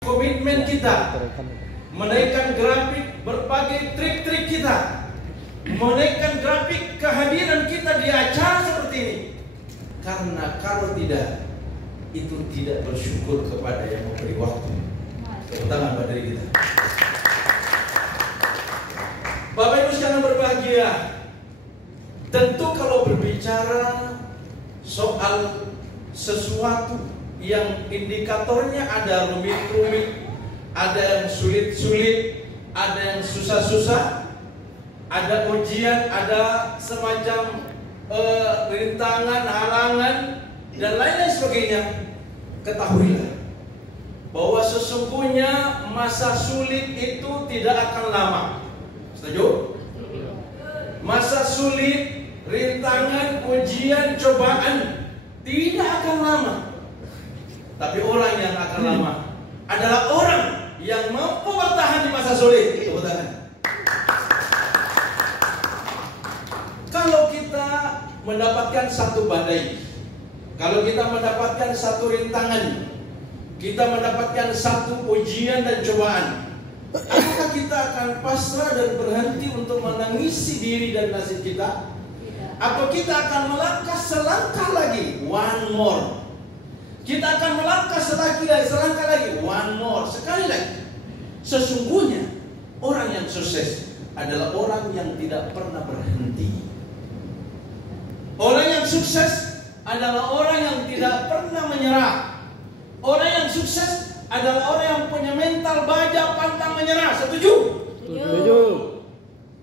komitmen kita, menaikkan grafik berbagai trik-trik kita, menaikkan grafik kehadiran kita di acara seperti ini. Karena kalau tidak, itu tidak bersyukur kepada yang memberi waktu. Tepuk tangan buat diri kita. Bapak Ibu sekalian berbahagia, tentu kalau berbicara soal sesuatu yang indikatornya ada rumit-rumit, ada yang sulit-sulit, ada yang susah-susah, ada ujian, ada semacam rintangan, halangan, dan lain-lain sebagainya. Ketahuilah bahwa sesungguhnya masa sulit itu tidak akan lama. Setuju? Masa sulit, rintangan, ujian, cobaan tidak akan lama. Tapi orang yang akan lama adalah orang yang mampu bertahan di masa sulit. Tepuk tangan. Kalau kita mendapatkan satu badai, kalau kita mendapatkan satu rintangan, kita mendapatkan satu ujian dan cobaan, apakah kita akan pasrah dan berhenti untuk menangisi diri dan nasib kita? Atau kita akan melangkah selangkah lagi, one more. Kita akan melangkah selangkah lagi, one more, sekali lagi. Sesungguhnya orang yang sukses adalah orang yang tidak pernah berhenti. Orang yang sukses adalah orang yang tidak pernah menyerah. Orang yang sukses adalah orang yang punya mental baja pantang menyerah. Setuju? Setuju.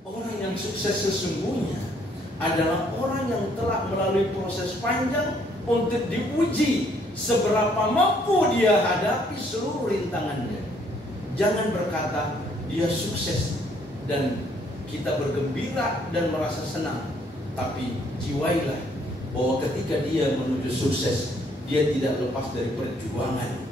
Orang yang sukses sesungguhnya adalah orang yang telah melalui proses panjang untuk diuji seberapa mampu dia hadapi seluruh rintangannya. Jangan berkata dia sukses dan kita bergembira dan merasa senang, tapi jiwailah bahwa ketika dia menuju sukses, dia tidak lepas dari perjuangan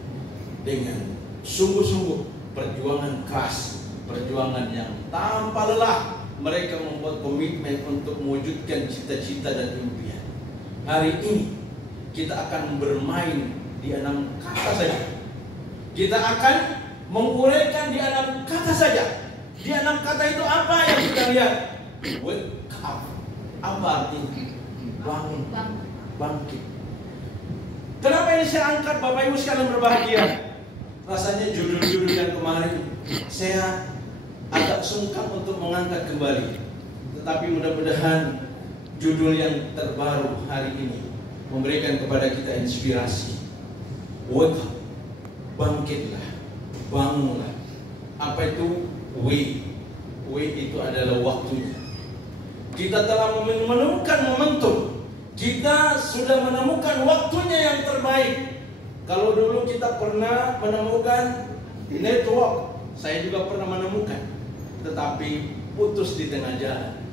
dengan sungguh-sungguh, perjuangan keras, perjuangan yang tanpa lelah. Mereka membuat komitmen untuk mewujudkan cita-cita dan impian. Hari ini kita akan bermain di 6 kata saja. Kita akan menguraikan di 6 kata saja. Di 6 kata itu apa yang kita lihat? Wake up. Apa artinya? Bangun, bangkit. Kenapa ini saya angkat, Bapak Ibu sekalian berbahagia? Rasanya judul-judul yang kemarin saya agak sungkan untuk mengangkat kembali. Tetapi mudah-mudahan judul yang terbaru hari ini memberikan kepada kita inspirasi. Wake up, bangkitlah, bangunlah. Apa itu way? Way itu adalah waktunya. Kita telah menemukan momentum. Kita sudah menemukan waktunya yang terbaik. Kalau dulu kita pernah menemukan network, saya juga pernah menemukan, tetapi putus di tengah jalan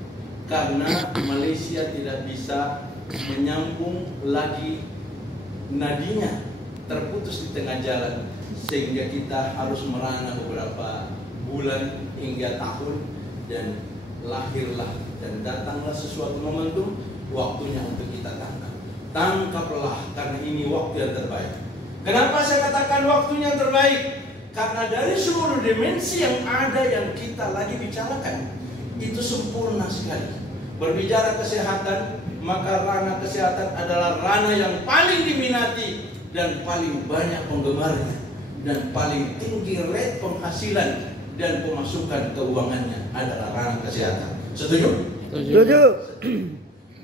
karena Malaysia tidak bisa menyambung lagi nadinya, terputus di tengah jalan, sehingga kita harus merana beberapa bulan hingga tahun, dan lahirlah dan datanglah sesuatu momentum, waktunya untuk kita tangkaplah, karena ini waktu yang terbaik. Kenapa saya katakan waktunya terbaik? Karena dari seluruh dimensi yang ada yang kita lagi bicarakan, itu sempurna sekali. Berbicara kesehatan, maka ranah kesehatan adalah ranah yang paling diminati dan paling banyak penggemarnya, dan paling tinggi rate penghasilan dan pemasukan keuangannya adalah ranah kesehatan. Setuju? Setuju.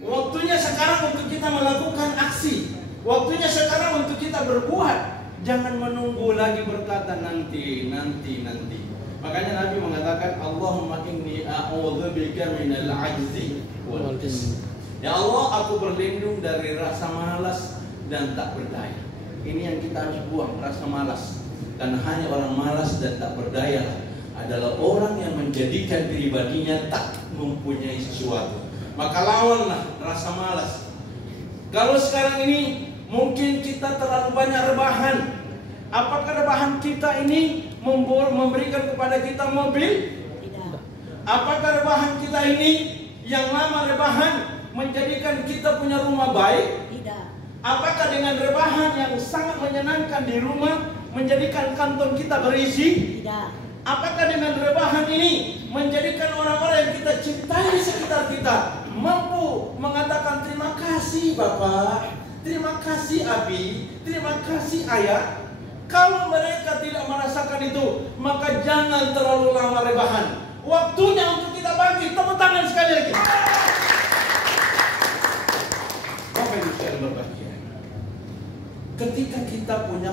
Waktunya sekarang untuk kita melakukan aksi. Waktunya sekarang untuk kita berbuat. Jangan menunggu lagi berkata nanti. Makanya Nabi mengatakan, Allahumma inni a'udzubika minal ajzi wal kasal. Ya Allah, aku berlindung dari rasa malas dan tak berdaya. Ini yang kita harus buang, rasa malas. Karena hanya orang malas dan tak berdaya adalah orang yang menjadikan pribadinya tak mempunyai sesuatu. Maka lawanlah rasa malas. Kalau sekarang ini mungkin kita terlalu banyak rebahan. Apakah rebahan kita ini memberikan kepada kita mobil? Tidak. Apakah rebahan kita ini yang lama rebahan menjadikan kita punya rumah baik? Tidak. Apakah dengan rebahan yang sangat menyenangkan di rumah menjadikan kantong kita berisi? Tidak. Apakah dengan rebahan ini menjadikan orang-orang yang kita cintai di sekitar kita mampu mengatakan terima kasih Bapak, terima kasih Abi, terima kasih Ayah? Kalau mereka tidak merasakan itu, maka jangan terlalu lama rebahan. Waktunya untuk kita bangkit. Tepuk tangan sekali lagi. Bapak Ibu sekalian berbahagia. Ketika kita punya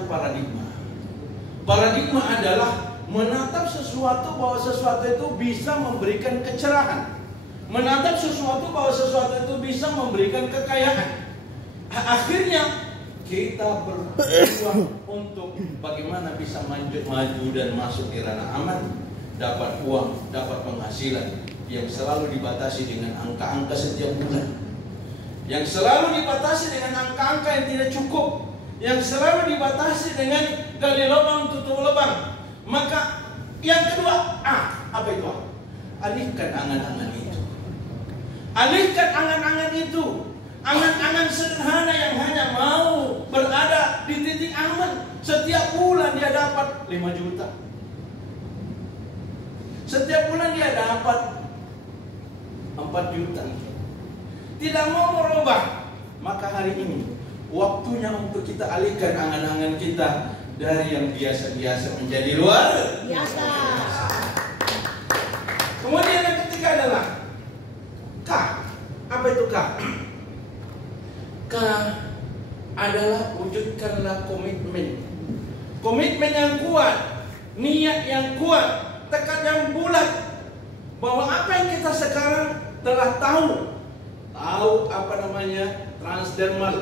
paradigma adalah menatap sesuatu bahwa sesuatu itu bisa memberikan kecerahan. Menatap sesuatu bahwa sesuatu itu bisa memberikan kekayaan. Akhirnya kita berjuang untuk bagaimana bisa maju dan masuk di ranah aman, dapat uang, dapat penghasilan yang selalu dibatasi dengan angka-angka setiap bulan, yang selalu dibatasi dengan angka-angka yang tidak cukup, yang selalu dibatasi dengan gali lubang tutup lubang. Maka yang kedua, apa itu? Alihkan angan-angan itu. Alihkan angan-angan itu. Angan-angan sederhana yang hanya mau berada di titik aman. Setiap bulan dia dapat 5 juta. Setiap bulan dia dapat 4 juta. Tidak mau merubah. Maka hari ini waktunya untuk kita alihkan angan-angan kita dari yang biasa-biasa menjadi luar biasa. Kemudian yang ketiga adalah K. Apa itu K? K adalah wujudkanlah komitmen. Komitmen yang kuat, niat yang kuat, tekad yang bulat bahwa apa yang kita sekarang telah tahu transdermal,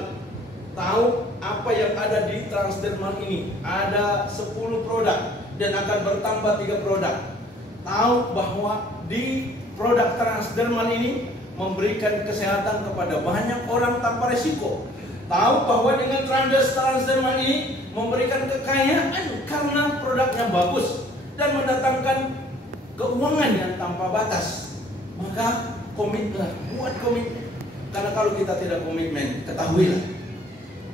tahu apa yang ada di transdermal ini. Ada 10 produk dan akan bertambah 3 produk. Tahu bahwa di produk transdermal ini memberikan kesehatan kepada banyak orang tanpa resiko. Tahu bahwa dengan transdermal ini memberikan kekayaan karena produknya bagus dan mendatangkan keuangan yang tanpa batas. Maka komitlah, buat komitmen. Karena kalau kita tidak komitmen, ketahuilah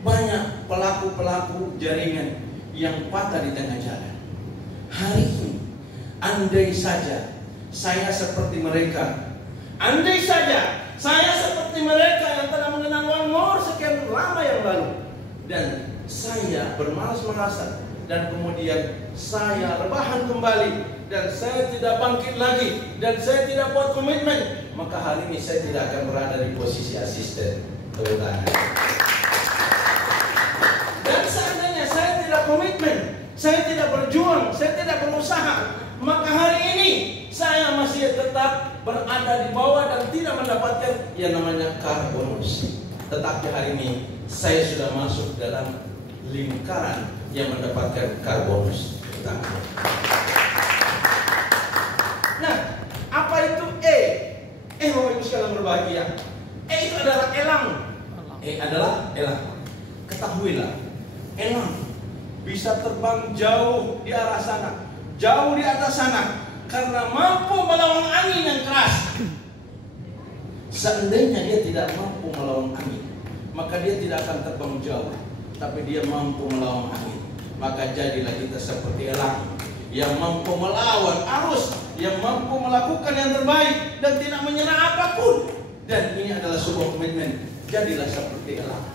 banyak pelaku-pelaku jaringan yang patah di tengah jalan. Hari ini, andai saja saya seperti mereka, andai saja saya seperti mereka yang telah mengenal One More sekian lama yang lalu, dan saya bermalas-malasan, dan kemudian saya rebahan kembali, dan saya tidak bangkit lagi, dan saya tidak buat komitmen, maka hari ini saya tidak akan berada di posisi asisten. Tepuk tangan. Dan seandainya saya tidak komitmen, saya tidak berjuang, saya tidak berusaha, maka hari ini saya masih tetap berada di bawah dan tidak mendapatkan yang namanya car bonus. Tetapi hari ini saya sudah masuk dalam lingkaran yang mendapatkan car bonus. Nah, apa itu E? Bapak Ibu sekalian berbahagia. E itu adalah elang. E adalah elang. Ketahuilah, elang bisa terbang jauh di arah sana, jauh di atas sana, karena mampu melawan angin yang keras. Seandainya dia tidak mampu melawan angin, maka dia tidak akan terbang jauh. Tapi dia mampu melawan angin. Maka jadilah kita seperti elang yang mampu melawan arus, yang mampu melakukan yang terbaik dan tidak menyerah apapun. Dan ini adalah sebuah komitmen. Jadilah seperti elang.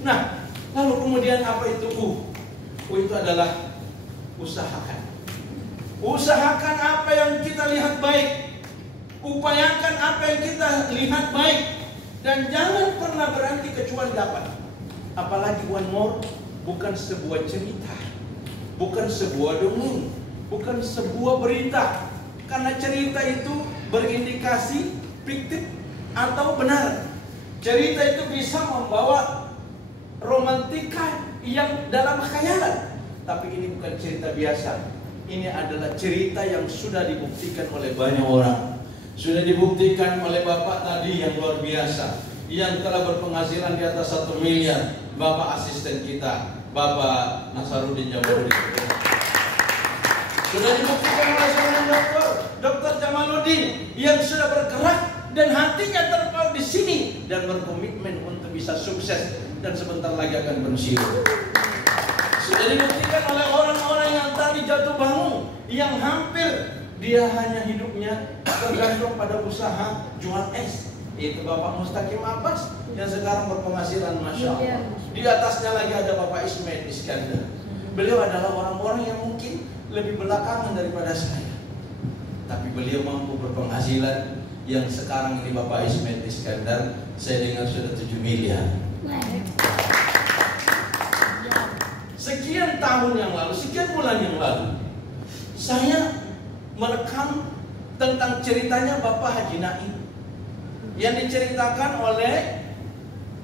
Nah, lalu kemudian apa itu U? U itu adalah usahakan. Usahakan apa yang kita lihat baik. Upayakan apa yang kita lihat baik. Dan jangan pernah berhenti kecuali dapat. Apalagi One More bukan sebuah cerita, bukan sebuah dongeng, bukan sebuah berita. Karena cerita itu berindikasi fiktif atau benar. Cerita itu bisa membawa romantika yang dalam khayalan. Tapi ini bukan cerita biasa. Ini adalah cerita yang sudah dibuktikan oleh banyak orang. Sudah dibuktikan oleh Bapak tadi yang luar biasa, yang telah berpenghasilan di atas 1 miliar. Bapak asisten kita, Bapak Nasarudin Jamaludin. Sudah dibuktikan oleh seorang Dr. Jamaludin yang sudah bergerak dan hatinya terpaut di sini dan berkomitmen untuk bisa sukses dan sebentar lagi akan pensiun. Sudah dibuktikan oleh orang-orang yang tadi jatuh bangun, yang hampir dia hanya hidupnya tergantung pada usaha jual es. Itu Bapak Mustaqim Abbas yang sekarang berpenghasilan Masya Allah. Di atasnya lagi ada Bapak Ismail Iskandar. Beliau adalah orang-orang yang mungkin lebih belakangan daripada saya, tapi beliau mampu berpenghasilan yang sekarang ini Bapak Ismail Iskandar saya dengar sudah 7 miliar. Sekian tahun yang lalu, sekian bulan yang lalu, saya merekam tentang ceritanya Bapak Haji Naim yang diceritakan oleh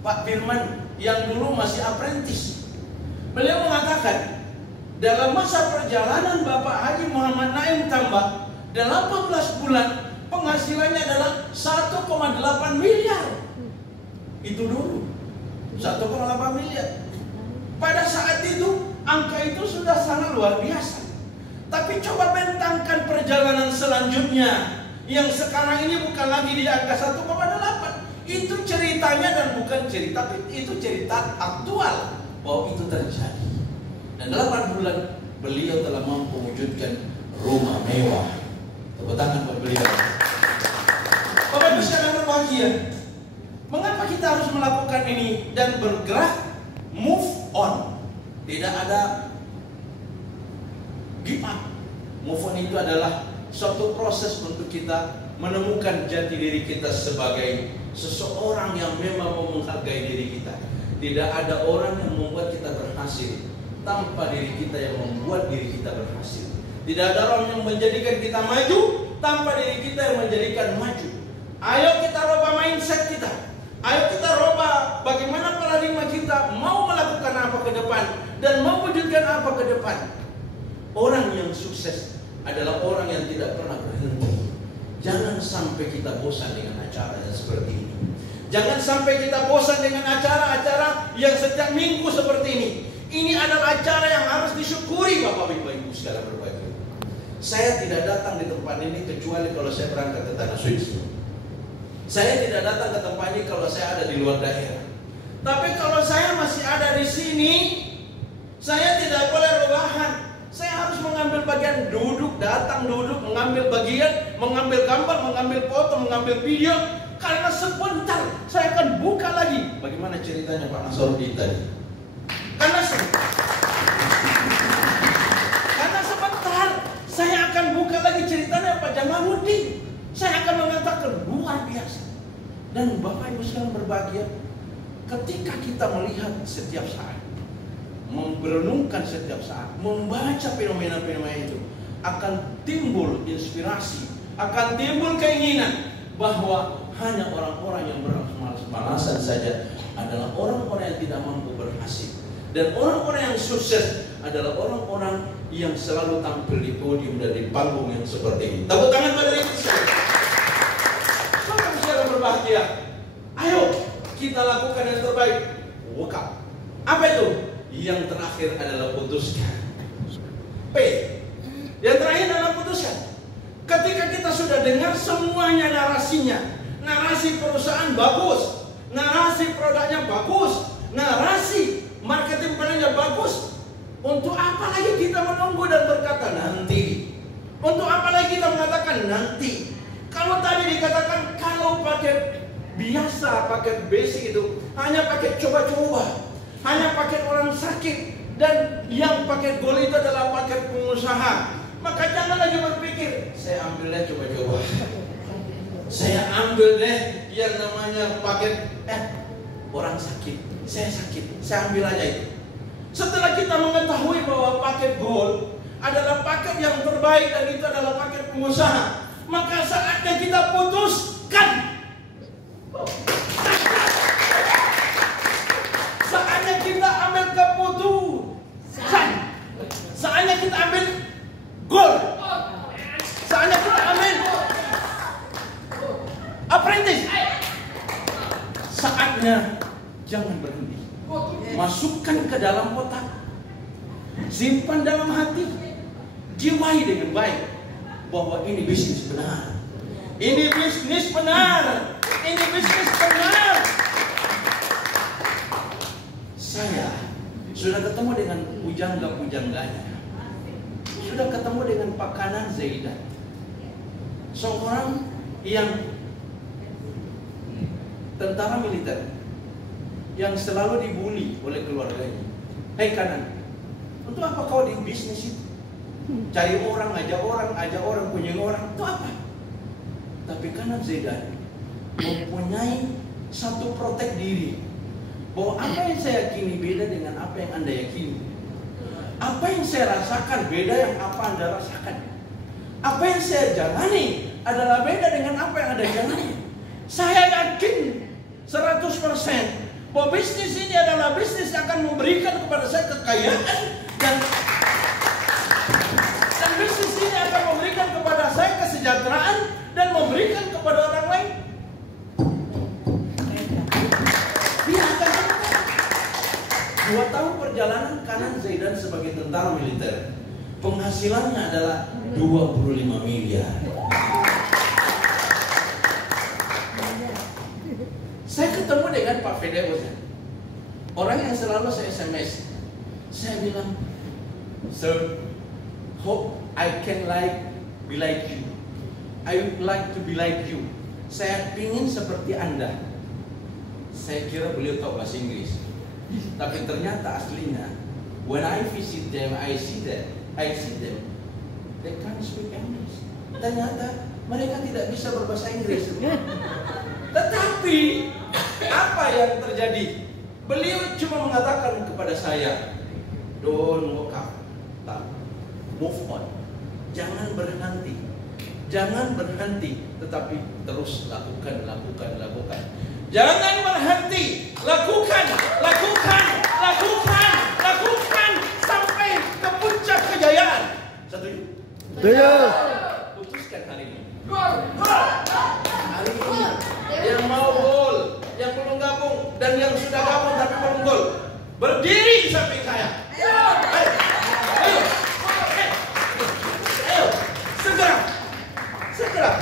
Pak Firman yang dulu masih apprentice. Beliau mengatakan dalam masa perjalanan Bapak Haji Muhammad Naim Tambak 18 bulan penghasilannya adalah 1,8 miliar. Itu dulu 1,8 miliar. Pada saat itu angka itu sudah sangat luar biasa. Tapi coba bentangkan perjalanan selanjutnya yang sekarang ini bukan lagi di angka 1,8. Itu ceritanya dan bukan cerita, tapi itu cerita aktual bahwa itu terjadi. Dan 8 bulan beliau telah mampu mewujudkan rumah mewah. Tepuk tangan buat beliau. Bapak Ibu sekalian berbahagia. Mengapa kita harus melakukan ini dan bergerak move on? Tidak ada give up. Move on itu adalah suatu proses untuk kita menemukan jati diri kita sebagai seseorang yang memang mau menghargai diri kita. Tidak ada orang yang membuat kita berhasil tanpa diri kita yang membuat diri kita berhasil. Tidak ada orang yang menjadikan kita maju tanpa diri kita yang menjadikan maju. Ayo kita rubah mindset kita. Ayo kita rubah bagaimana paradigma kita mau melakukan apa ke depan dan mewujudkan apa ke depan. Orang yang sukses adalah orang yang tidak pernah berhenti. Jangan sampai kita bosan dengan acara yang seperti ini. Jangan sampai kita bosan dengan acara-acara yang setiap minggu seperti ini. Ini adalah acara yang harus disyukuri Bapak Ibu sekalian berbahagia. Saya tidak datang di tempat ini kecuali kalau saya berangkat ke tanah Swiss. Saya tidak datang ke tempat ini kalau saya ada di luar daerah. Tapi kalau saya masih ada di sini, saya tidak boleh rebahan. Saya harus mengambil bagian duduk, datang duduk, mengambil bagian, mengambil gambar, mengambil foto, mengambil video. Karena sebentar saya akan buka lagi. Bagaimana ceritanya Pak Nasruddin tadi? Karena sebentar saya akan buka lagi ceritanya Pak Jamaluddin. Saya akan mengatakan luar biasa. Dan Bapak Ibu sekalian berbahagia, ketika kita melihat setiap saat, merenungkan setiap saat, membaca fenomena-fenomena itu, akan timbul inspirasi, akan timbul keinginan bahwa hanya orang-orang yang bermalas-malasan saja adalah orang-orang yang tidak mampu berhasil. Dan orang-orang yang sukses adalah orang-orang yang selalu tampil di podium dan di panggung yang seperti ini. Tepuk tangan pada diri saya. Bapak bisa berbahagia. Ayo kita lakukan yang terbaik. Wake up. Apa itu? Yang terakhir adalah putuskan. P. Yang terakhir adalah putuskan. Ketika kita sudah dengar semuanya narasinya, narasi perusahaan bagus, narasi produknya bagus, narasi marketing plannya bagus, untuk apa lagi kita menunggu dan berkata nanti? Untuk apa lagi kita mengatakan nanti? Kalau tadi dikatakan kalau pakai biasa, pakai basic itu hanya pakai coba-coba, hanya pakai orang sakit, dan yang pakai goal itu adalah pakai pengusaha. Maka jangan lagi berpikir saya ambil deh coba-coba, saya ambil deh yang namanya paket orang sakit, saya sakit, saya ambil aja itu. Setelah kita mengetahui bahwa paket gold adalah paket yang terbaik dan itu adalah paket pengusaha, maka saatnya kita putuskan. Saatnya kita ambil keputusan. Saatnya kita ambil gold. Saatnya kita ambil apprentice. Saatnya jangan berhenti. Masukkan ke dalam otak, simpan dalam hati, jiwai dengan baik bahwa ini bisnis benar, ini bisnis benar, ini bisnis benar. Saya Sudah ketemu dengan pujangga-pujangganya. Sudah ketemu dengan Pak Kanan Zaidan, seorang yang tentara militer yang selalu dibully oleh keluarganya. Hei Kanan, untuk apa kau di bisnis itu? Cari orang, ajak orang, punya orang, itu apa? Tapi Kanan Zaidan mempunyai satu protek diri, bahwa apa yang saya yakini beda dengan apa yang Anda yakini. Apa yang saya rasakan beda yang apa Anda rasakan. Apa yang saya jalani adalah beda dengan apa yang Anda jalani. Saya yakin 100% bahwa bisnis ini adalah bisnis yang akan memberikan kepada saya kekayaan, dan bisnis ini akan memberikan kepada saya kesejahteraan dan memberikan kepada orang lain. Dia akan 2 tahun perjalanan Kanan Zaidan sebagai tentara militer, penghasilannya adalah 25 miliar. Saya ketemu dengan Pak Fedeo, orang yang selalu saya SMS. Saya bilang, "Sir, hope I can be like you. I would like to be like you." Saya ingin seperti Anda. Saya kira beliau tahu bahasa Inggris, tapi ternyata aslinya, when I visit them, I see them, they can't speak English. Ternyata mereka tidak bisa berbahasa Inggris. Tetapi apa yang terjadi? Beliau cuma mengatakan kepada saya, "Don't walk up, move on. Jangan berhenti, tetapi terus lakukan. Jangan berhenti, lakukan sampai ke puncak kejayaan." Setuju? Putuskan hari ini. Hari ini yang mau gol, yang belum gabung, dan yang sudah gabung tapi belum gol, berdiri di samping saya. Ayo, segera.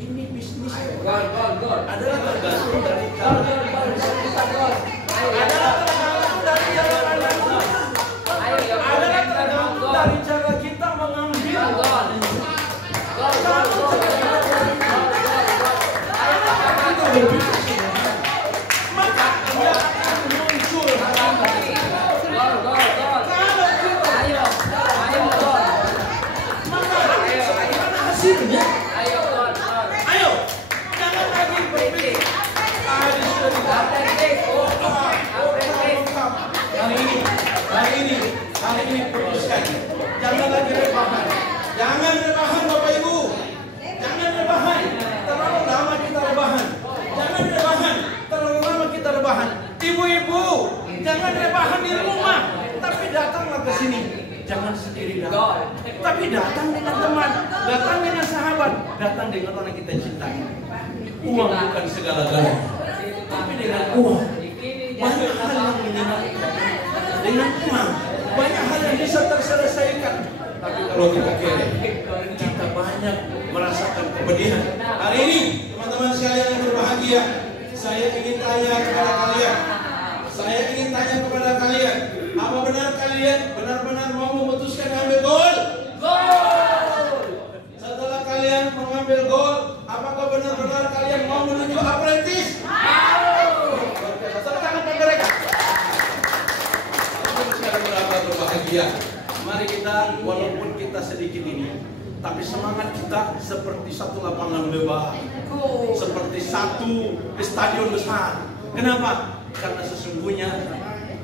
Ini bisnis adalah tergantung dari cara dari cara kita mengambil. Maka dia akan muncul hasilnya. Ayo, jangan lagi berpikir. Hari ini putuskan. Jangan lagi rebahan. Jangan rebahan Bapak Ibu. Jangan rebahan. Terlalu lama kita rebahan. Jangan rebahan. Terlalu lama kita rebahan. Ibu-ibu, jangan rebahan di rumah, tapi datanglah ke sini. Jangan sendiri datang, tapi datang dengan teman, datang dengan sahabat, datang dengan orang yang kita cintai. Uang bukan segala-galanya, tapi dengan uang banyak hal yang menyenangkan. Dengan uang banyak hal yang bisa terselesaikan. Tapi kalau kita kere, kita banyak merasakan kepedihan. Hari ini teman-teman sekalian yang berbahagia, saya ingin tanya kepada kalian, apa benar kalian benar-benar mau memutuskan ambil gol? Setelah kalian mengambil gol, apakah benar-benar kalian mau menuju apprentice? Tangan mereka. Berbahagia. Mari kita, walaupun kita sedikit ini, tapi semangat kita seperti satu lapangan lebar, seperti satu stadion besar. Kenapa? Karena sesungguhnya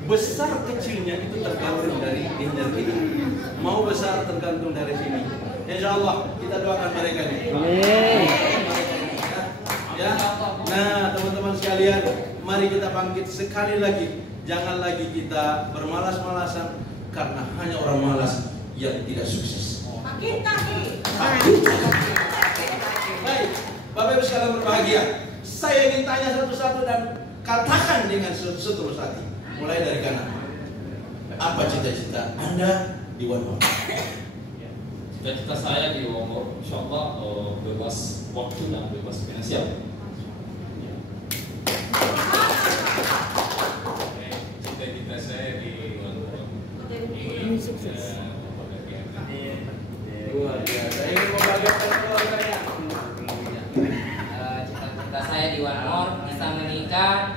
besar kecilnya itu tergantung dari inner kita. Mau besar tergantung dari sini. Insya Allah kita doakan mereka nih. Ya. Nah, teman-teman sekalian, mari kita bangkit sekali lagi. Jangan lagi kita bermalas-malasan, karena hanya orang malas yang tidak sukses. Baik, Bapak Ibu sekalian berbahagia. Saya ingin tanya satu-satu dan katakan dengan setulus hati. Mulai dari kanan. Apa cita-cita Anda di One? Cita-cita saya di Wongo, insya Allah bebas waktu dan bebas finansial. Cita-cita saya di Luar biasa. Ingin membanggakan keluarganya. Cita-cita saya di One More bisa menikah.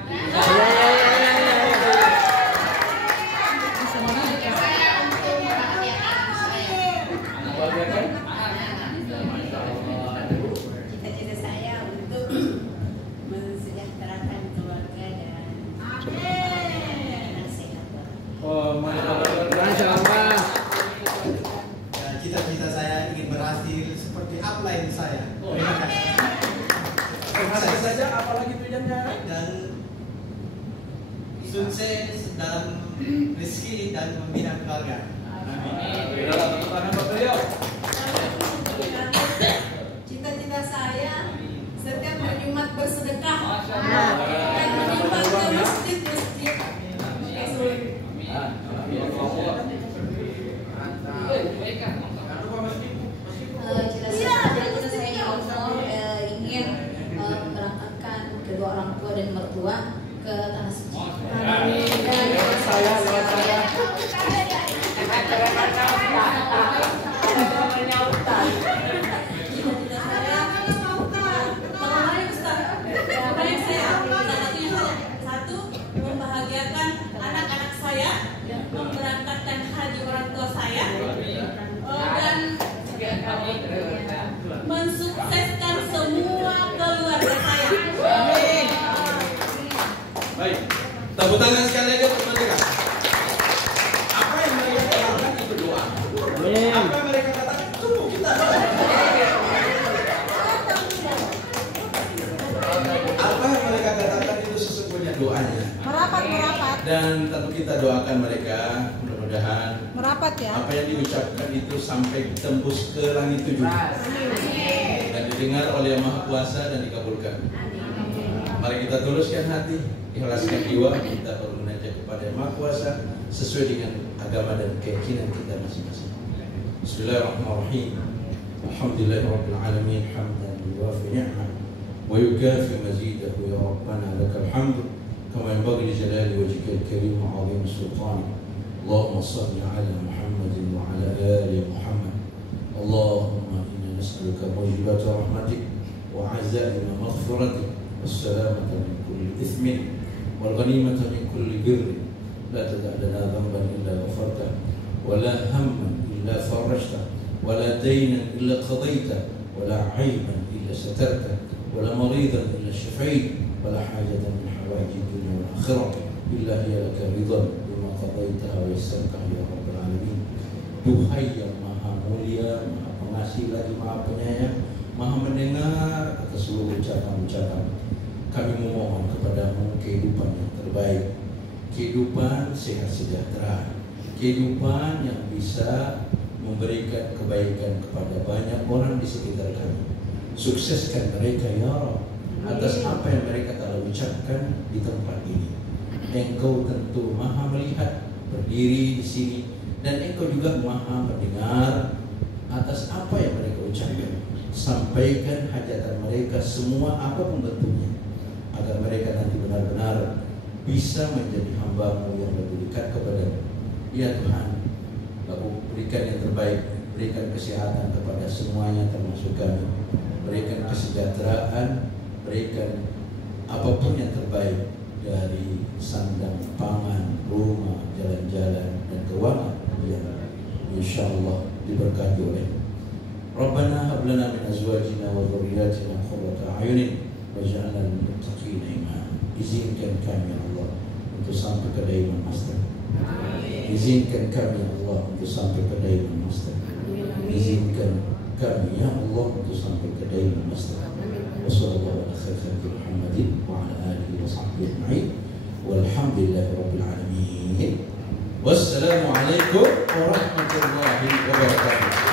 Cita-cita saya untuk mensejahterakan keluarga dan anak sehat. Oh, Masya Allah. Cita-cita saya ingin berhasil seperti upline saya. Terima kasih. Berhasil saja, apalagi tujuannya. Dan sukses dalam rezeki dan membina keluarga. Cita-cita saya setiap hari Jumat bersedekah dan menyumbang ke masjid-masjid. Cita-cita saya ya Allah ingin memberangkatkan kedua orang tua dan mertua ke tanah suci. Satu, membahagiakan anak-anak saya, memberangkatkan haji orang tua saya, dan mensukseskan semua keluarga saya. Amin. Baik, tepuk tangan sekali lagi untuk mereka. Apa yang mereka katakan itu doa. Apa yang mereka katakan tunggu kita. Apa yang mereka katakan itu sesungguhnya doanya. Merapat. Dan tentu kita doakan mereka mudah-mudahan Merapat ya. apa yang diucapkan itu sampai tembus ke langit tujuh dan didengar oleh Yang Maha Kuasa dan dikabulkan. Mari kita tuluskan hati, ikhlaskan jiwa, kita bermunajat kepada Yang Maha Kuasa sesuai dengan agama dan keyakinan kita masing-masing. Bismillahirrahmanirrahim. Alhamdulillahirabbil alamin hamdan yuwafi ni'mah wa yukafi mazidahu ya rabbana lakal hamd kama yanbaghi li jalali wajhikal karim wa 'azimi sultanik. Allahumma shalli ala Muhammadin wa ala ali Muhammad. Allahumma inna nas'aluka mujibata rahmatik wa 'azaima maghfiratik was-salamata min kulli ithmin wal ghanimata min kulli birrin la tada' lana dhanban illa ghafartah wa la hamman illa farajtah wa la daynan illa qadaytah wa la 'ayban illa satartah wa la maridan illa shafayt wa la hajatan min hawaijid dunya wal akhirah illa hiya laka ridhan qadaitaha wa yassartaha ya rabbal alamin. Duhai yang maha mulia, maha pengasih lagi maha penyayang, maha mendengar atas seluruh ucapan-ucapan, kami memohon kepadamu kehidupan yang terbaik, kehidupan sehat sejahtera, kehidupan yang bisa memberikan kebaikan kepada banyak orang di sekitar kami. Sukseskan mereka ya Rabb atas apa yang mereka telah ucapkan di tempat ini. Engkau tentu maha melihat berdiri di sini dan engkau juga maha mendengar atas apa yang mereka ucapkan. Sampaikan hajatan mereka semua apapun bentuknya agar mereka nanti benar-benar bisa menjadi hamba-Mu yang lebih dekat kepadamu. Ya Tuhan, Aku berikan yang terbaik, berikan kesehatan kepada semuanya termasuk kami, berikan kesejahteraan, berikan apapun yang terbaik dari sandang, pangan, rumah, jalan-jalan dan keuangan yang insyaallah diberkati oleh Rabbana hab lana min azwajina wa dhurriyyatina qurrata a'yunin waj'alna lil muttaqina imama. Izinkan kami Allah untuk sampai ke Diamond Master. Izinkan kami Allah untuk sampai ke Diamond Master. Izinkan kami ya Allah untuk sampai ke Diamond Master. Wassallallahu ala khairi Muhammadin wa ala alihi wa sahbihi ajma'in. Walhamdulillahi rabbil alamin. Wassalamu alaikum warahmatullahi wabarakatuh.